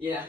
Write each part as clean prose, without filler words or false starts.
Yeah.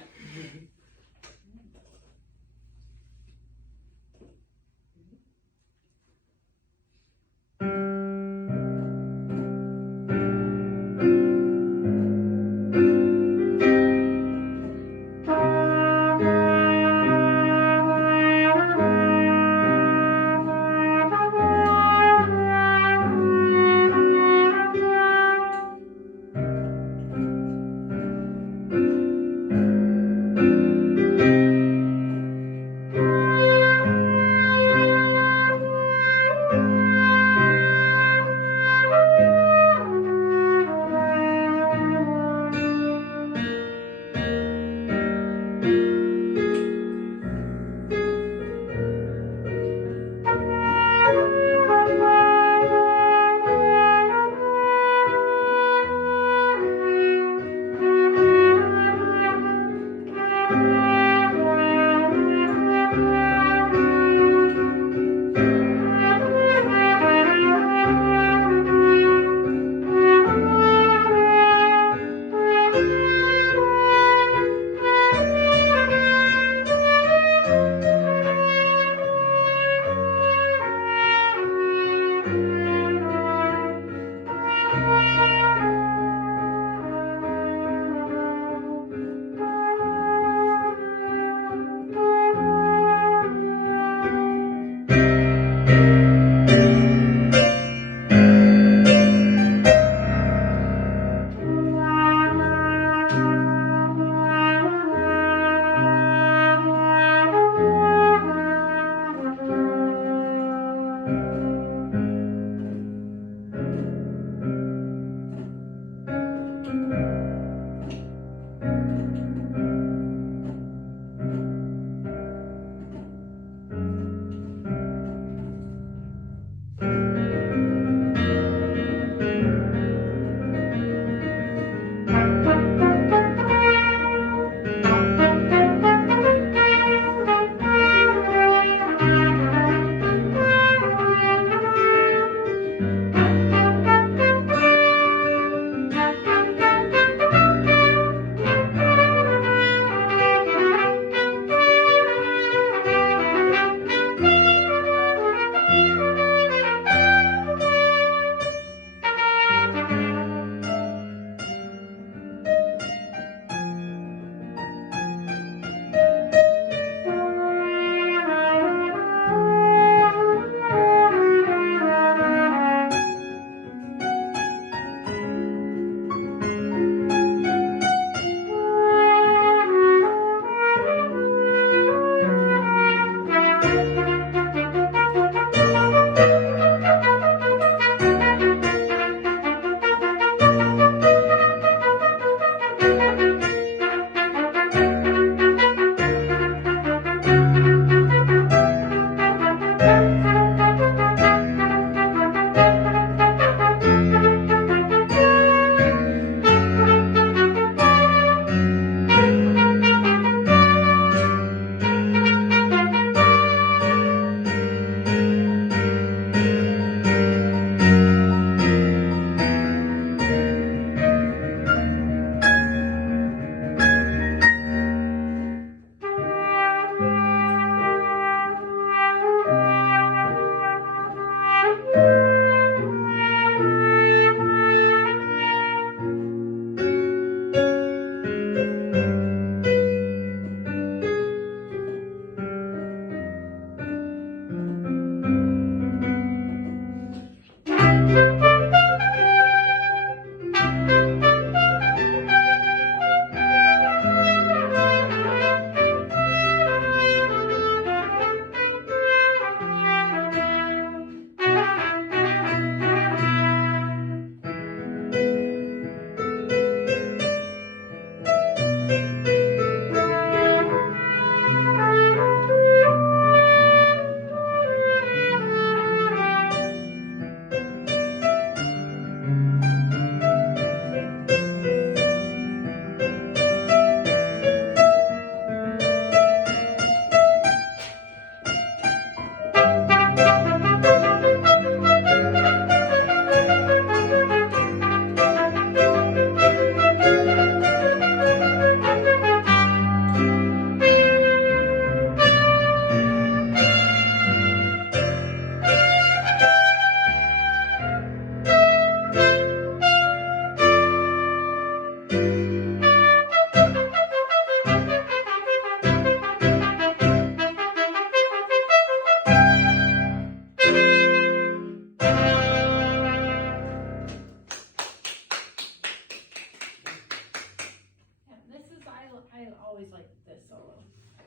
always liked this solo.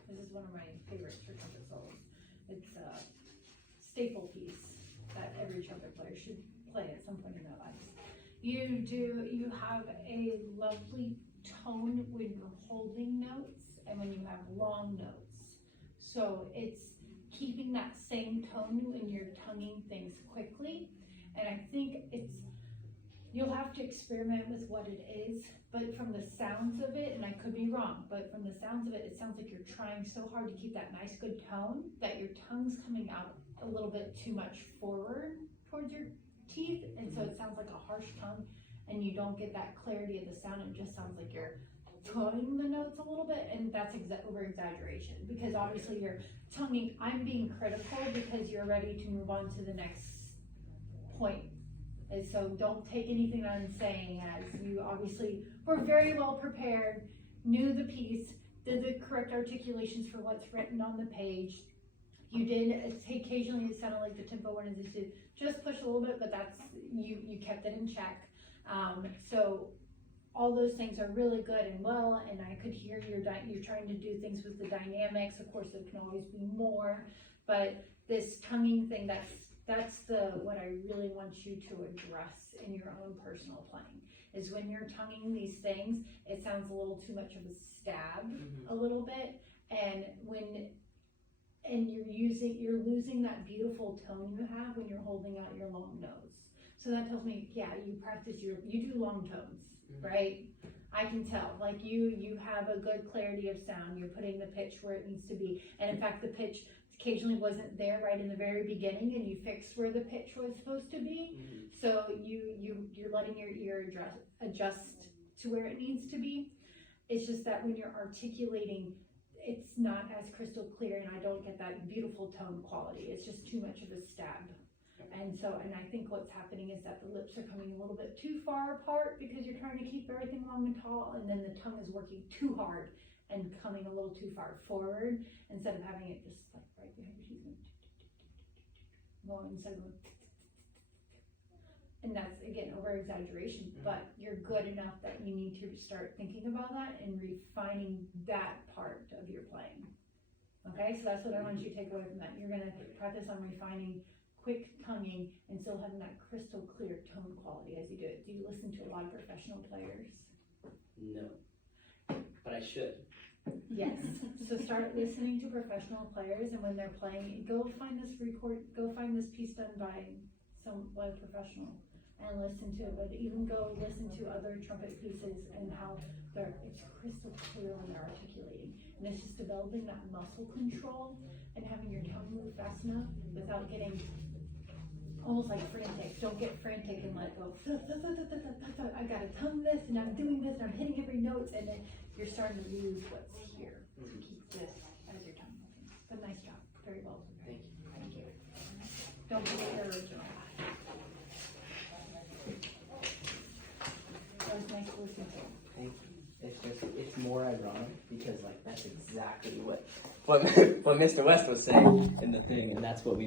This is one of my favorites for trumpet solos. It's a staple piece that every trumpet player should play at some point in their lives. You have a lovely tone when you're holding notes and when you have long notes. So it's keeping that same tone when you're tonguing things quickly. And I think you'll have to experiment with what it is, but from the sounds of it, and I could be wrong, but from the sounds of it, it sounds like you're trying so hard to keep that nice good tone that your tongue's coming out a little bit too much forward towards your teeth, and so it sounds like a harsh tongue, and you don't get that clarity of the sound. It just sounds like you're tonguing the notes a little bit, and that's over exaggeration, because obviously you're tonguing. I'm being critical because you're ready to move on to the next point. And so don't take anything I'm saying as you obviously were very well prepared, knew the piece, did the correct articulations for what's written on the page. You did, occasionally it sounded like the tempo wanted to just push a little bit, but that's, you kept it in check. So all those things are really good and well, and I could hear you're trying to do things with the dynamics. Of course, there can always be more, but this tonguing thing, that's what I really want you to address in your own personal playing, is when you're tonguing these things, it sounds a little too much of a stab, a little bit, and you're losing that beautiful tone you have when you're holding out your long nose. So that tells me, yeah, you practice you do long tones, right? I can tell, like you have a good clarity of sound. You're putting the pitch where it needs to be, and in fact, the pitch occasionally wasn't there right in the very beginning, and you fixed where the pitch was supposed to be. So you're letting your ear adjust to where it needs to be. It's just that when you're articulating, it's not as crystal clear, and I don't get that beautiful tone quality. It's just too much of a stab. And I think what's happening is that the lips are coming a little bit too far apart because you're trying to keep everything long and tall, and then the tongue is working too hard and coming a little too far forward instead of having it just like right behind your teeth, going instead of going. And that's, again, over exaggeration, but you're good enough that you need to start thinking about that and refining that part of your playing. Okay, so that's what I want you to take away from that. You're gonna practice on refining quick tonguing and still having that crystal clear tone quality as you do it. Do you listen to a lot of professional players? No, but I should. Yes. So start listening to professional players, and when they're playing, go find this piece done by a professional and listen to it. But even go listen to other trumpet pieces and how it's crystal clear when they're articulating. And it's just developing that muscle control and having your tongue move fast enough without getting almost like frantic. Don't get frantic and let go. I gotta tongue this, and I'm doing this, and I'm hitting every note, and then you're starting to lose what's here. So keep this as your tongue moving. But nice job. Very well prepared. Thank you. Don't forget your original. That was nice to listen to. Thank you. It's more ironic because like that's exactly what Mr. West was saying in the thing, and that's what we